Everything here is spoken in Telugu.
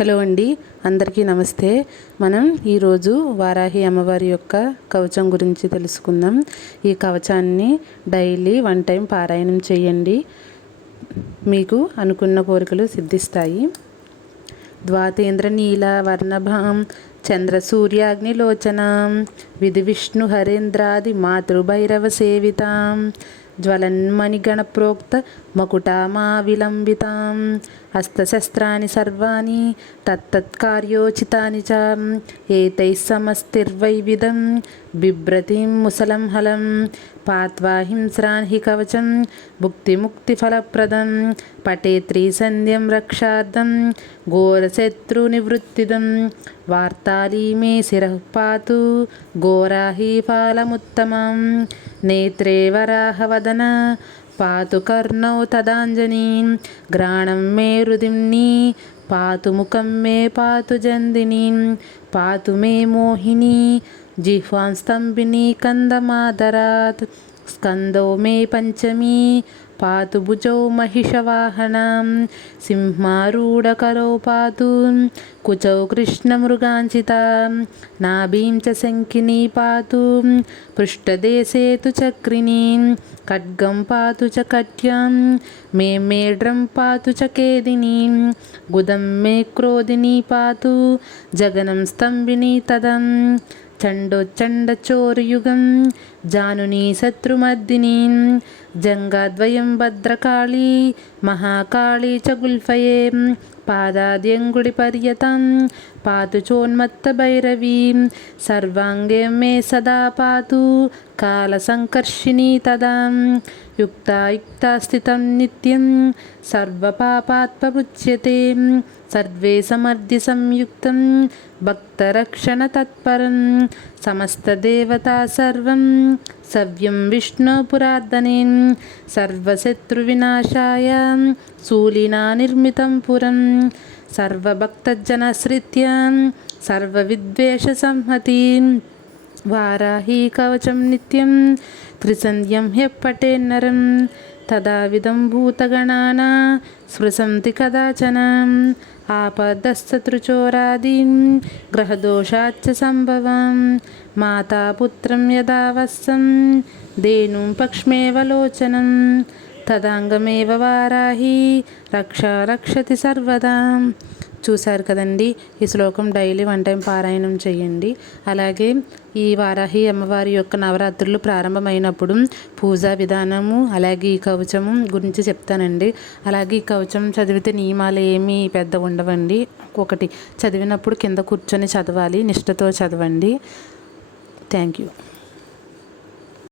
హలో అండి, అందరికీ నమస్తే. మనం ఈరోజు వారాహి అమ్మవారి యొక్క కవచం గురించి తెలుసుకుందాం. ఈ కవచాన్ని డైలీ 1 టైం పారాయణం చేయండి, మీకు అనుకున్న కోరికలు సిద్ధిస్తాయి. ద్వాతేంద్ర నీల వర్ణభాం చంద్ర సూర్యాగ్నిలోచనాం విధి విష్ణు హరేంద్రాది మాతృభైరవ సేవితాం జ్వలన్మణిగణ ప్రోక్త మకుటామా విలంబితాం హస్తశస్త్రాని సర్వాణి తత్తత్కార్యోచితాని చ ఏతైః సమస్తిర్వైవిధం బిభ్రతిం ముసలం హలం పాత్వాహింస్రాన్ హి కవచం భుక్తిముక్తిఫలప్రదం పటే త్రిసంధ్యం రక్షార్థం ఘోరశత్రునివృత్తిదం వార్తాళీ మే శిరః పాతు ఘోరాహి ఫలముత్తమం నేత్రే వరాహవదన పాతు కర్ణౌ తదాంజనీ గ్రాణం మే హృదిమ్ని పాతు ముఖం మే పాతు జందిని పాతు మే మోహిని జిహ్వాం స్తంభిని కందమాదరాత్ స్కందో మే పంచమీ పాతు భుజౌ మహిషవాహనం సింహారూఢకరౌ పాతు కుచౌ కృష్ణమృగాంచిత నాభీం చ శంఖినీ పాతు పృష్ఠదేశే తు చక్రిణీ ఖడ్గం పాతు చ కట్యాం మే మేఢ్రం పాతు చ కేదినీ గుదం మే క్రోధినీ పాతు జగనం స్తంభినీ తదం చండోచ్చండచోరయుగం జానునీ శత్రుమర్దినీ జంగాద్వయం భద్రకాళీ మహాకాళీ చ గుల్ఫయే పాదాద్యంగుడి పర్యతం పాతు చోన్మత్తభైరవీ సర్వాంగే మే సదా పాతు కాలసంకర్షిణీ తదా యుక్తాయుక్తా స్థితం నిత్యం సర్వపాపాత్మముచ్యతే సర్వే సమర్థి సంయుక్తం భక్తరక్షణ తత్పరం సమస్తదేవతా సర్వం సవ్యం విష్ణుపురార్ధనే సర్వశత్రువినాశాయ శూలినా నిర్మితం పురం సర్వభక్తజనశ్రిత్య సర్వవిద్వేష సంహతి వారాహి కవచం నిత్యం త్రిసంధ్యం హ్యపఠేన్నరం తదావిధం భూతగణానా స్పృశంతి కదాచన ఆపదశత్రుచోరాదీన్ గ్రహదోషాచ్చ సంభవం మాతాపుత్రం యదా వత్సం ధేనుం పక్ష్మేవలోచనం తదాంగమేవ వారాహి రక్షతి సర్వదా. చూశారు కదండి, ఈ శ్లోకం డైలీ 1 టైం పారాయణం చేయండి. అలాగే ఈ వారాహి అమ్మవారి యొక్క నవరాత్రులు ప్రారంభమైనప్పుడు పూజా విధానము అలాగే ఈ కవచము గురించి చెప్తానండి. అలాగే ఈ కవచం చదివితే నియమాలు ఏమీ పెద్ద ఉండవండి. ఒకటి, చదివినప్పుడు కింద కూర్చొని చదవాలి, నిష్ఠతో చదవండి. Thank you.